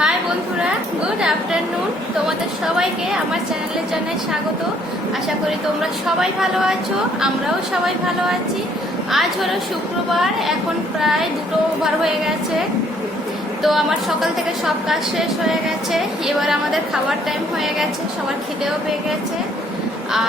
High বন্ধুরা, good afternoon. তোমাদের সবাইকে আমার চ্যানেলে জানাই স্বাগত। আশা করি তোমরা সবাই ভালো আছো, আমরাও সবাই ভালো আছি। আজ হলো শুক্রবার, এখন প্রায় 2টো ওভার হয়ে গেছে। তো আমার সকাল থেকে সব কাজ শেষ হয়ে গেছে। এবার আমাদের খাবার টাইম হয়ে গেছে, সবার খিদেও পেয়ে গেছে।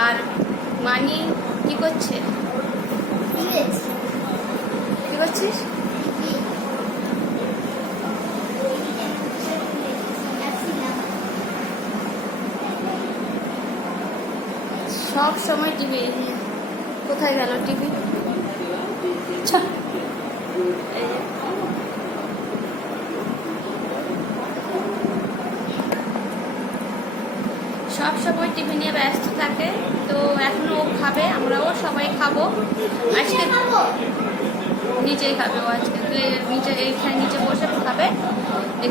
আর মানি কি করছে? কি করছিস? সব সময় টিভি। কোথায় গেল টিভি? সব সময় টিভি নিয়ে ব্যস্ত থাকে। তো এখনো ও খাবে, আমরাও সবাই খাবো। আজকে নিচেই খাবে ও, আজকে নিচে এইখানে নিচে বসে খাবে,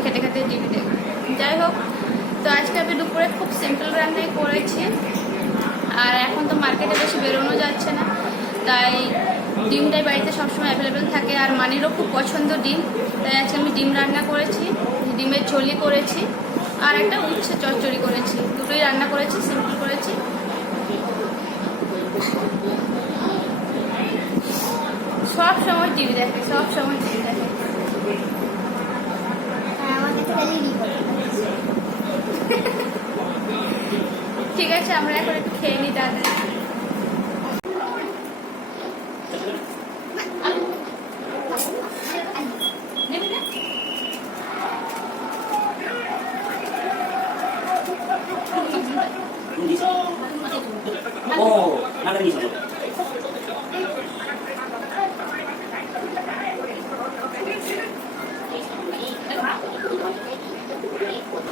খেতে খেতে টিভি দেখবে। যাই হোক, তো আজকে আমি দুপুরে খুব সিম্পল রান্নাই করেছি। আর এখন তো মার্কেটে বেশি বেরোনো যাচ্ছে না, তাই ডিমটাই বাড়িতে সবসময় অ্যাভেলেবেল থাকে। আর মানিরও খুব পছন্দ ডিম, তাই আজকে আমি ডিম রান্না করেছি, ডিমের ঝোলি করেছি, আর একটা উচ্ছে চচ্চড়ি করেছি। দুটোই রান্না করেছি, সিম্পল করেছি। সব সময় টিভি দেখে, সব সময় টিভি দেখে। ঠিক আছে, আমরা এখন একটু খেয়ে নিই তাড়াতাড়ি।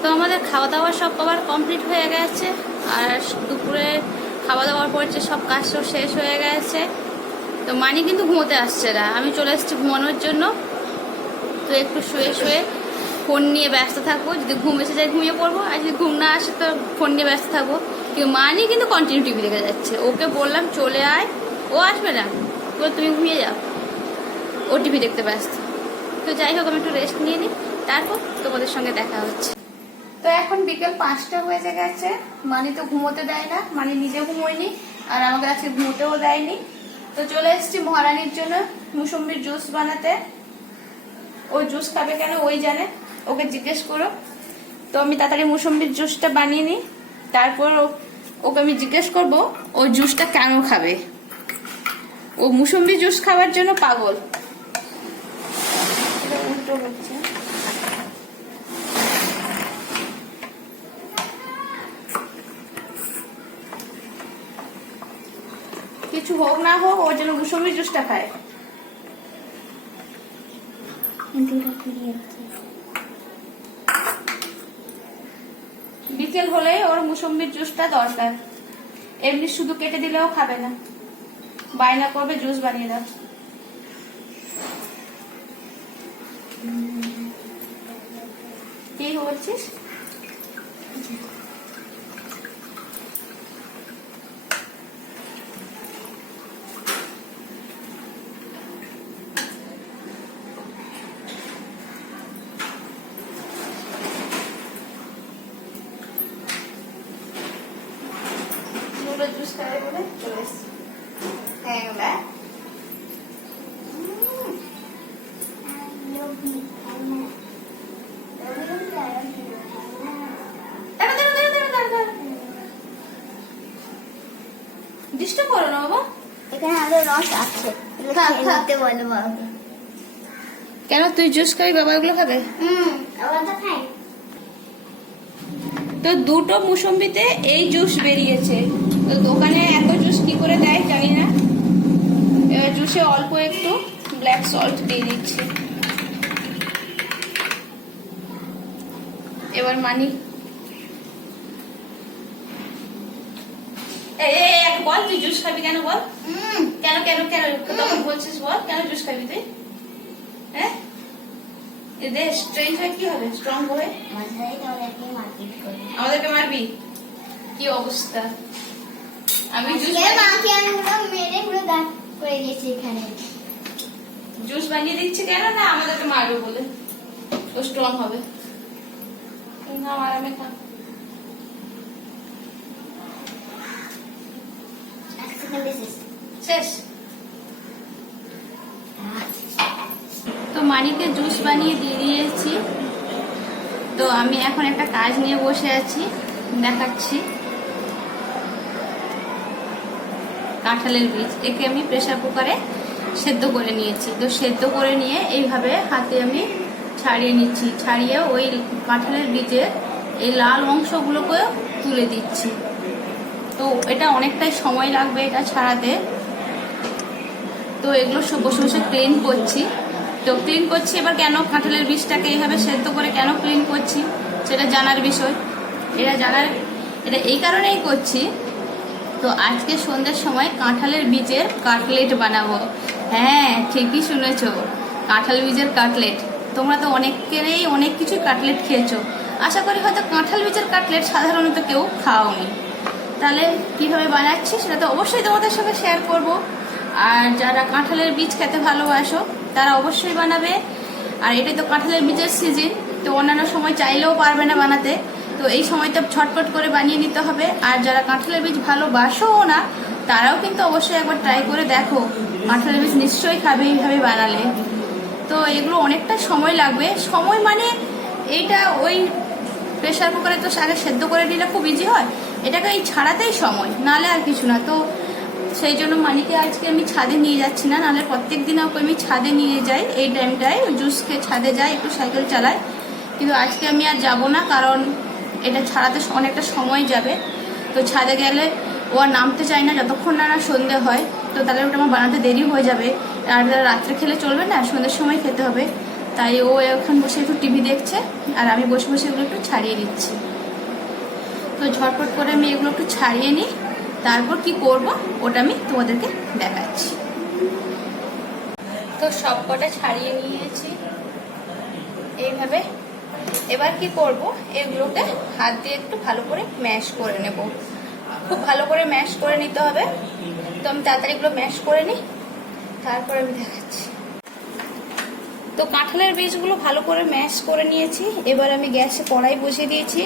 তো আমাদের খাওয়া দাওয়া সব কবার কমপ্লিট হয়ে গেছে। আর দুপুরে খাওয়া দাওয়ার পর যে সব কাজ সব শেষ হয়ে গেছে। তো মানি কিন্তু ঘুমোতে আসছে না, আমি চলে এসেছি ঘুমানোর জন্য। তো একটু শুয়ে শুয়ে ফোন নিয়ে ব্যস্ত থাকবো। যদি ঘুম এসে যায় ঘুমিয়ে পড়বো, আর যদি ঘুম না আসে তো ফোন নিয়ে ব্যস্ত থাকবো। কিন্তু মানি কিন্তু কন্টিনিউ টিভি দেখে যাচ্ছে। ওকে বললাম চলে আয়, ও আসবে না, তো তুমি ঘুমিয়ে যাও, ও টিভি দেখতে ব্যস্ত। তো যাই হোক, আমি একটু রেস্ট নিয়ে নিই, তারপর তোমাদের সঙ্গে দেখা হচ্ছে। তো এখন বিকেল 5টা বেজে গেছে। মানি তো ঘুমোতে দেয় না, মানি নিজে ঘুমোয়নি, আর আমাকে আজকে ঘুমোতেও দেয়নি। তো চলে এসেছি মহারানীর জন্য মুসম্বির জুস বানাতে। ও জুস খাবে কেন ওই জানে, ওকে জিজ্ঞেস করো। তো আমি তাড়াতাড়ি মুসম্বির জুসটা বানিয়ে নিই, তারপর ওকে আমি জিজ্ঞেস করবো ও জুসটা কেন খাবে। ও মুসম্বি জুস খাওয়ার জন্য পাগল। উল্টো হচ্ছে। কিছু হোক না হোক, ওর জন্য মুসম্বি জুসটা খায়। বিকেল হলে ওর মুসম্বির জুসটা দরকার, এমনি শুধু কেটে দিলেও খাবে না, বায়না করবে জুস বানিয়ে দাও। কি বলছিস? জুস খাবে বলে চলে এসছি। হ্যাঁ, ডিস্টার্ব করো না বাবা। এখানে আরো রস আছে, খেতে বলো বাবাকে। কেন তুই জুস খাবি, বাবা এগুলো খাবে? আবার তো খাই। তো 2টো মুসম্বিতে এই জুস বেরিয়েছে। তো দোকানে এত জুস কি করে দেয় জানি না। জুসে অল্প একটু ব্ল্যাক সল্ট দিয়ে দিচ্ছি। এবার মানি বল, তুই জুস খাবি কেন বল? কেন কেন কেন তখন বলছিস বল, কেন জুস খাবি তুই? হ্যাঁ, এদের স্ট্রেঞ্জ হয় কি হবে, স্ট্রং হবে। আমাদেরকে মারবি? কি অবস্থা! আমি জুস মেরে পুরো দাগ করে দিয়েছি এখানে। জুস বানিয়ে দিচ্ছে কেন না আমাদেরকে মারবে বলে, ও স্ট্রং হবে। আরামে খা। শেষ। তো মানিকে জুস বানিয়ে দিয়ে দিয়েছি। তো আমি এখন একটা কাজ নিয়ে বসে আছি, দেখাচ্ছি। কাঁঠালের বীজ, একে আমি প্রেসার কুকারে সেদ্ধ করে নিয়েছি। তো সেদ্ধ করে নিয়ে এইভাবে হাতে আমি ছাড়িয়ে নিচ্ছি, ছাড়িয়ে ওই কাঁঠালের বীজের এই লাল অংশগুলোকেও তুলে দিচ্ছি। তো এটা অনেকটাই সময় লাগবে এটা ছাড়াতে। তো এগুলো সব বসে বসে ক্লিন করছি। তো ক্লিন করছি এবার কেন কাঁঠালের বীজটাকে এইভাবে সেদ্ধ করে কেন ক্লিন করছি সেটা জানার বিষয়। এটা এই কারণেই করছি, তো আজকে সন্ধ্যার সময় কাঁঠালের বীজের কাটলেট বানাবো। হ্যাঁ, ঠিকই শুনেছো, কাঁঠাল বীজের কাটলেট। তোমরা তো অনেকেরই অনেক কিছু কাটলেট খেয়েছো, আশা করি হয়তো কাঁঠাল বীজের কাটলেট সাধারণত কেউ খাওনি। তাহলে কিভাবে বানাচ্ছি সেটা তো অবশ্যই তোমাদের সঙ্গে শেয়ার করব। আর যারা কাঁঠালের বীজ খেতে ভালোবাসো তারা অবশ্যই বানাবে। আর এটাই তো কাঁঠালের বীজের সিজন, তো অন্যান্য সময় চাইলেও পারবে না বানাতে। তো এই সময়টা ছটপট করে বানিয়ে নিতে হবে। আর যারা কাঁঠালের বীজ ভালোবাসোও না তারাও কিন্তু অবশ্যই একবার ট্রাই করে দেখো, কাঁঠালের বীজ নিশ্চয়ই খাবে এইভাবে বানালে। তো এগুলো অনেকটা সময় লাগবে। সময় মানে এইটা ওই প্রেসার কুকারে তো আগে সেদ্ধ করে নিলে খুব ইজি হয়, এটাকে এই ছাড়াতেই সময়, নাহলে আর কিছু না। তো সেই জন্য মানিকে আজকে আমি ছাদে নিয়ে যাচ্ছি না, নাহলে প্রত্যেক দিন ওকে আমি ছাদে নিয়ে যাই। এই টাইমটায় জুস খেয়ে ছাদে যাই, একটু সাইকেল চালাই। কিন্তু আজকে আমি আর যাব না, কারণ এটা ছাড়াতে অনেকটা সময় যাবে। তো ছাদে গেলে ও আর নামতে চায় না যতক্ষণ না সন্ধে হয়। তো তাহলে ওটা আমার বানাতে দেরি হয়ে যাবে। আর রাত্রে খেলে চলবে না, সন্ধ্যের সময় খেতে হবে। তাই ও এখন বসে একটু টিভি দেখছে আর আমি বসে বসে এগুলো একটু ছাড়িয়ে নিচ্ছি। তো ঝটপট করে আমি এগুলো একটু ছাড়িয়ে নিই, তারপর কি করব ওটা আমি তোমাদেরকে দেখাচ্ছি। তো সব কটা ছাড়িয়ে নিয়েছি এইভাবে। এবার কি করব, এগুলোকে হাত দিয়ে একটু ভালো করে ম্যাশ করে নেব। খুব ভালো করে ম্যাশ করে নিতে হবে। তো আমি তাড়াতাড়ি এগুলো ম্যাশ করে নিই, তারপর আমি দেখাচ্ছি। তো কাঁঠালের বীজগুলো ভালো করে ম্যাশ করে নিয়েছি। এবার আমি গ্যাসে কড়াই বসিয়ে দিয়েছি।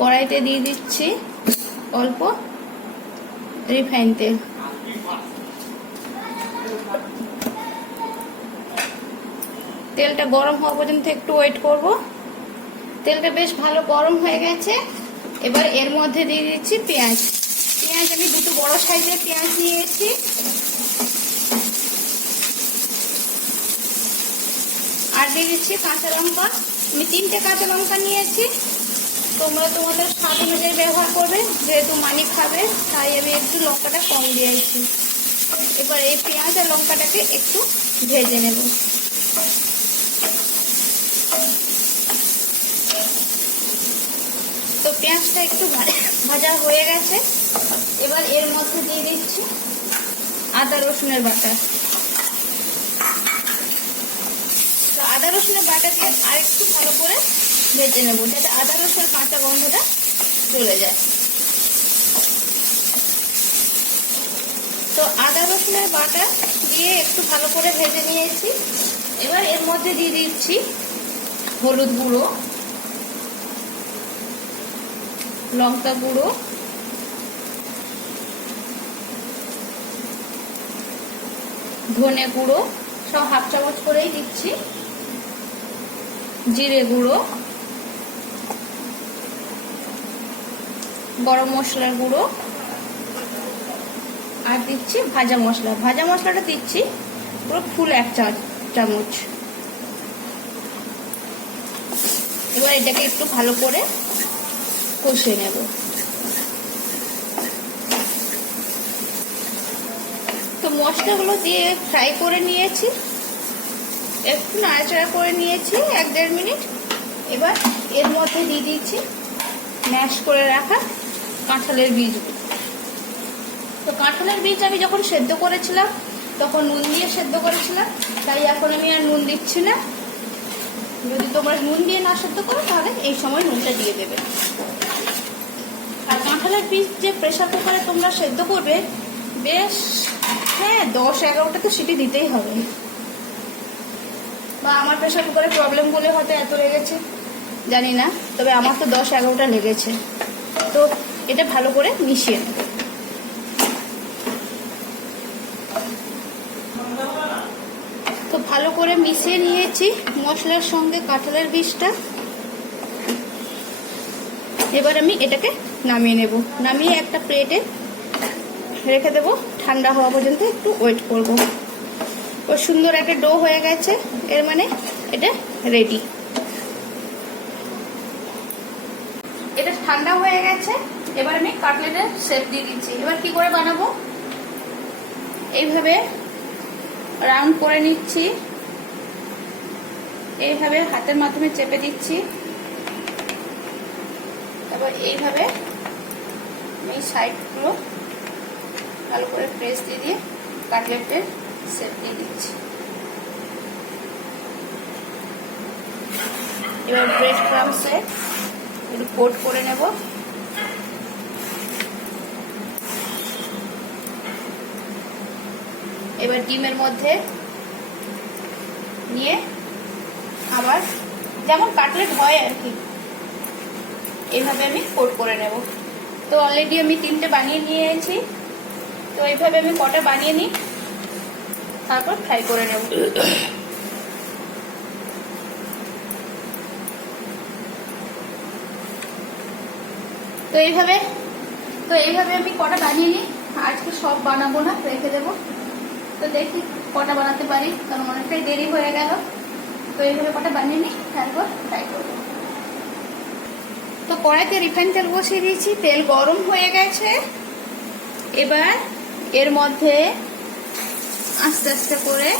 কড়াইতে দিয়ে দিচ্ছি অল্প রিফাইন তেল। তেলটা গরম হওয়া পর্যন্ত একটু ওয়েট করব। তেলটা বেশ ভালো গরম হয়ে গেছে। এবার এর মধ্যে দিয়ে দিচ্ছি পেঁয়াজ। আমি দুটো বড় সাইজের পেঁয়াজ নিয়েছি। আর দিয়ে দিচ্ছি কাঁচা লঙ্কা। আমি 3টে কাঁচা লঙ্কা নিয়েছি। তোমরা তোমাদের স্বাদ অনুযায়ী ব্যবহার করবে, যেহেতু মানি খাবে তাই আমি একটু লঙ্কাটা কম দিয়েছি। এবার এই পেঁয়াজ আর লঙ্কাটাকে একটু ভেজে নেব। তো পেঁয়াজটা একটু ভাজা হয়ে গেছে। এবার এর মধ্যে দিয়ে দিচ্ছি আদা রসুনের বাটা। তো আদা রসুনের বাটা দিয়ে আর একটু ভালো করে ভেজে নেব, যাতে আদা রসুনের কাঁচা গন্ধটা চলে যায়। তো আদা রসুনের বাটা দিয়ে একটু ভালো করে ভেজে নিয়েছি। এবার এর মধ্যে দিয়ে দিচ্ছি হলুদ গুঁড়ো, লঙ্কা গুঁড়ো, ধনে গুঁড়ো সব হাফ চামচ করেই দিচ্ছি, জিরে গুঁড়ো, গরম মশলার গুঁড়ো, আর দিচ্ছি ভাজা মশলা। ভাজা মশলাটা দিচ্ছি পুরো ফুল 1 চামচ। এবার এটাকে একটু ভালো করে কষিয়ে নেব। তো মশলাগুলো দিয়ে ফ্রাই করে নিয়েছি, একটু নাড়াচাড়া করে নিয়েছি 1-1.5 মিনিট। এবার এর মধ্যে দিয়ে দিচ্ছি ম্যাশ করে রাখা কাঁঠালের বীজগুলো। তো কাঁঠালের বীজ আমি যখন সেদ্ধ করেছিলাম তখন নুন দিয়ে সেদ্ধ করেছিলাম, তাই এখন আমি আর নুন দিচ্ছি না। যদি তোমরা নুন দিয়ে না সেদ্ধ করো তাহলে এই সময় নুনটা দিয়ে দেবে। আর কাঁঠালের বীজ যে প্রেসার কুকারে তোমরা সেদ্ধ করবে, বেশ 10-11টা তো সিটি দিতেই হবে। বা আমার প্রেসার কুকারের প্রবলেম বলে হয়তো এত লেগেছে। জানি না, তবে আমার তো 10-11টা লেগেছে। তো এটা ভালো করে মিশিয়ে নেব। তো ভালো করে মিশিয়ে নিয়েছি মশলার সঙ্গে কাঁঠালের বীজটা। এবার আমি এটাকে নামিয়ে নেব। নামিয়ে একটা প্লেটে রেখে দেবো, ঠান্ডা হওয়া পর্যন্ত একটু ওয়েট করব। ও সুন্দর একটা ডো হয়ে গেছে, এর মানে এটা রেডি। এটা ঠান্ডা হয়ে গেছে, এবার আমি কাটলেটের শেপ দিয়ে দিচ্ছি। এবার কি করে বানাবো, এইভাবে রাউন্ড করে নিচ্ছি, এইভাবে হাতের মাধ্যমে চেপে দিচ্ছি, তারপর এইভাবে আমি সাইডগুলো ভালো করে প্রেস দিয়ে দিয়ে কাটলেটের শেপ দিয়ে দিচ্ছি। এবার ব্রেড ক্রাম্বসে একটু কোট করে নেব। এবার ডিমের মধ্যে নিয়ে আবার যেমন কাটলেট হয় আর কি, এইভাবে আমি কোট করে নেব। তো অলরেডি আমি 3টে বানিয়ে নিয়েছি। তো এইভাবে আমি কটা বানিয়ে নিই, তারপর ফ্রাই করে নেব। তো এইভাবে আমি কটা বানিয়ে নিই। আজকে সব বানাবো না, রেখে দেবো। তো দেখি কটা বানাতে পারি, কারণ অনেকটাই দেরি হয়ে গেল। তো এইভাবে কটা বানিয়ে নিই, তারপর ফ্রাই করবো। তো কড়াইতে রিফাইন তেল বসিয়ে দিয়েছি, তেল গরম হয়ে গেছে। এবার এর মধ্যে আস্তে আস্তে করে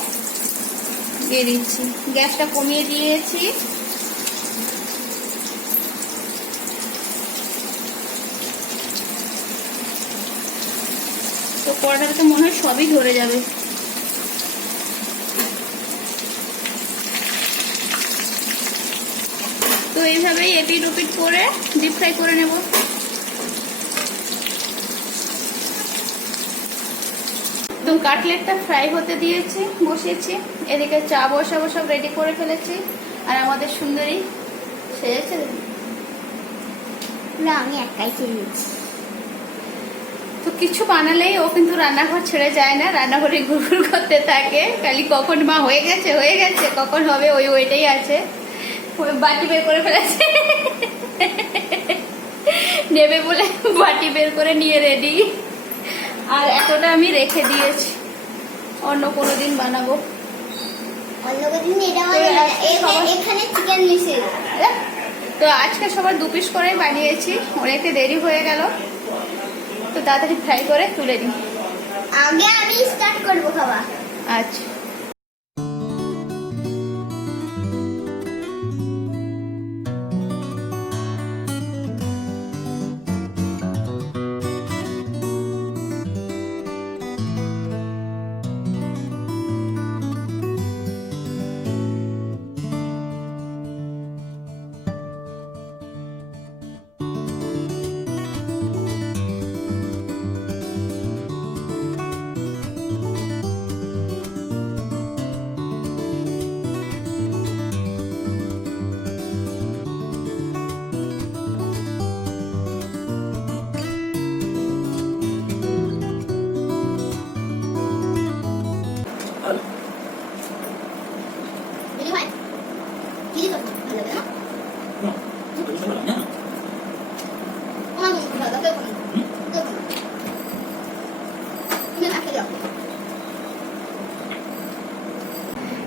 দিয়ে দিচ্ছি। গ্যাসটা কমিয়ে দিয়েছি। তো কড়াইটাতে তো মনে হয় সবই ধরে যাবে। তো এইভাবেই এপিট ওপিট করে ডিপ ফ্রাই করে নেব। তো কাটলেটটা ফ্রাই হতে দিয়েছি, বসিয়েছি। এদিকে চা বসাবো, সব রেডি করে ফেলেছি। আর আমাদের সুন্দরী সেজেছে না, আমি একাই খেয়েছি। তো কিছু বানালেই ও কিন্তু রান্নাঘর ছেড়ে যায় না, রান্নাঘরে ঘুরঘুর করতে থাকে। খালি কখন মা হয়ে গেছে, কখন হবে, ওই ওইটাই আছে। বাটি বের করে ফেলেছে, নেবে বলে বাটি বের করে নিয়ে রেডি। আর এতটা আমি রেখে দিয়েছি, অন্য কোনো দিন বানাবো। অন্য কোনদিন এটা এখানে চিকেন মিশিয়ে। তো আজকে সবার 2 পিস করে বানিয়েছি, অনেকটা দেরি হয়ে গেল। তো তাড়াতাড়ি ফ্রাই করে তুলে দিই। আগে আমি স্টার্ট করবো খাওয়া। আচ্ছা।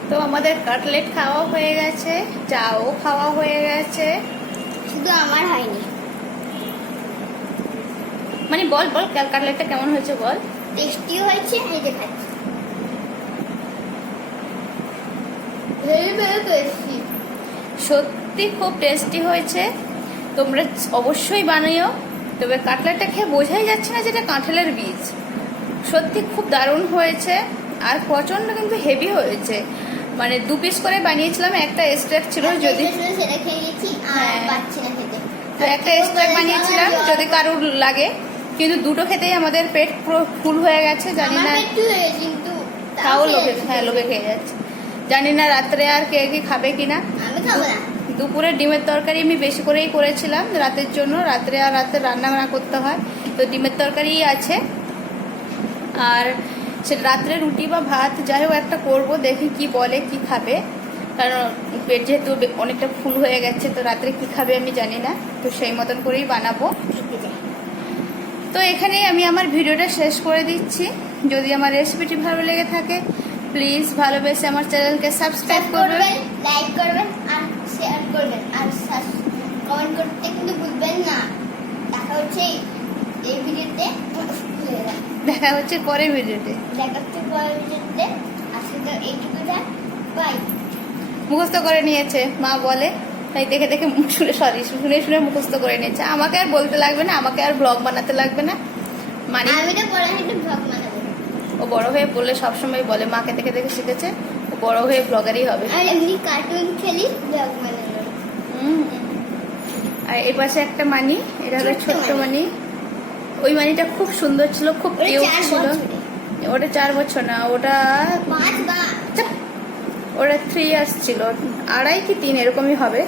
তো আমাদের কাটলেট খাওয়া হয়ে গেছে, চাও খাওয়া হয়ে গেছে। শুধু আমার হয়নি। মানে বল কাটলেটটা কেমন হয়েছে বল। টেস্টি হয়েছে, এই যে খাচ্ছি। Very very tasty. সত্যি খুব টেস্টি হয়েছে, তোমরা অবশ্যই বানিও। তবে কাটলেটটা খেয়ে বোঝাই যাচ্ছে না যেটা কাঁঠালের বীজ। সত্যি খুব দারুণ হয়েছে, আর প্রচন্ড কিন্তু হেভি হয়েছে। মানে 2 পিস করে বানিয়েছিলাম, একটা এক্সট্রা ছিল যদি সেটা খেয়ে গেছি আর পাচ্ছি না খেতে। তো একটা এক্সট্রা বানিয়েছিলাম যদি কারোর লাগে, কিন্তু দুটো খেতেই আমাদের পেট পুরো ফুল হয়ে গেছে। জানি না, কিন্তু তাও লোকে খেয়ে যাচ্ছে। জানি না রাত্রে আর কে কি খাবে কিনা। আমি খাবো না। দুপুরে ডিমের তরকারি আমি বেশি করেই করেছিলাম রাতের জন্য, রাত্রে আর রাতে রান্না করতে হয়, তো ডিমের তরকারি আছে। আর সে রাত্রে রুটি বা ভাত যাই হোক একটা করবো, দেখি কি বলে কি খাবে, কারণ পেট যেহেতু অনেকটা ফুল হয়ে গেছে, তো রাত্রে কি খাবে আমি জানি না, তো সেই মতন করেই বানাবো। তো এখানেই আমি আমার ভিডিওটা শেষ করে দিচ্ছি। যদি আমার রেসিপিটি ভালো লেগে থাকে প্লিজ ভালোবেসে আমার চ্যানেলকে সাবস্ক্রাইব করবেন, লাইক করবেন আর শেয়ার করবেন আর কমেন্ট করতে কিন্তু ভুলবেন না। দেখা হচ্ছে এই ভিডিওতে, দেখা হচ্ছে পরের ভিডিওতে। দেখা হচ্ছে পরের ভিডিওতে। আজকে তো এইটুকুটা, বাই। মুখস্থ করে নিয়েছে মা বলে, তাই দেখে দেখে শুনে শুনে মুখস্থ করে নিয়েছে। আমাকে আর বলতে লাগবে না, আমাকে আর ব্লগ বানাতে লাগবে না। মানে আমি তো বড় একটা ব্লগ বানাবো। ও বড় হয়ে বললে সবসময় বলে মাকে দেখে দেখে শিখেছে, ও বড় হয়ে ব্লগারই হবে। আর এমনি কার্টুন খেলি, ব্লগ বানাবো। আর এই পাশে একটা মানি, এটা হলো ছোট্ট ছোট্ট মানি। মানি। ওই মানিটা খুব সুন্দর ছিল, খুব ওটা কিউট 4 ছিল। বছরের। ওটা 4 বছর না, ওটা 5 বা ওটা 3 ইয়ার্স ছিল, 2.5 কি 3 এরকমই হবে।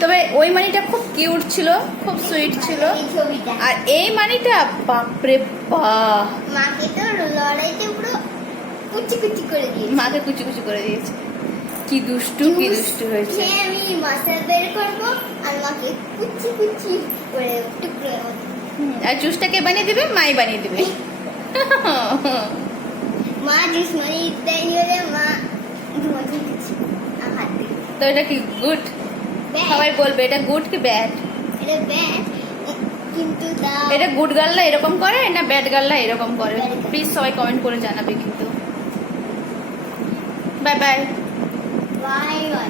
তবে ওই মানিটা খুব কিউট ছিল, খুব সুইট ছিল। এই ছবিটা আর এই মানিটা বাপরে বাহ, মাকে তো লড়াইতে পুরো কুচি কুচি করে দিয়েছে। মাকে কুচি কুচি করে দিয়েছে। কি দুষ্টু কি দুষ্টু হয়েছে। খেয়ে আমি মশলা বের করবো আর মাকে কুচি কুচি করে টুকরো মতো। আর জুসটাকে বানিয়ে দিবে, মাই বানিয়ে দিবে। মা জুস মানে দেয় হলে মা ধোঁয়া দিচ্ছে হাত দিয়ে। তো এটা কি গুড? ব্যাড। সবাই বলবে এটা গুড কি ব্যাড। এটা ব্যাড, কিন্তু তাও এটা গুড গার্লরা এরকম করে না ব্যাড গার্লরা এরকম করে? Bad girl। প্লিজ সবাই কমেন্ট করে জানাবে কিন্তু। Bye bye. Bye bye.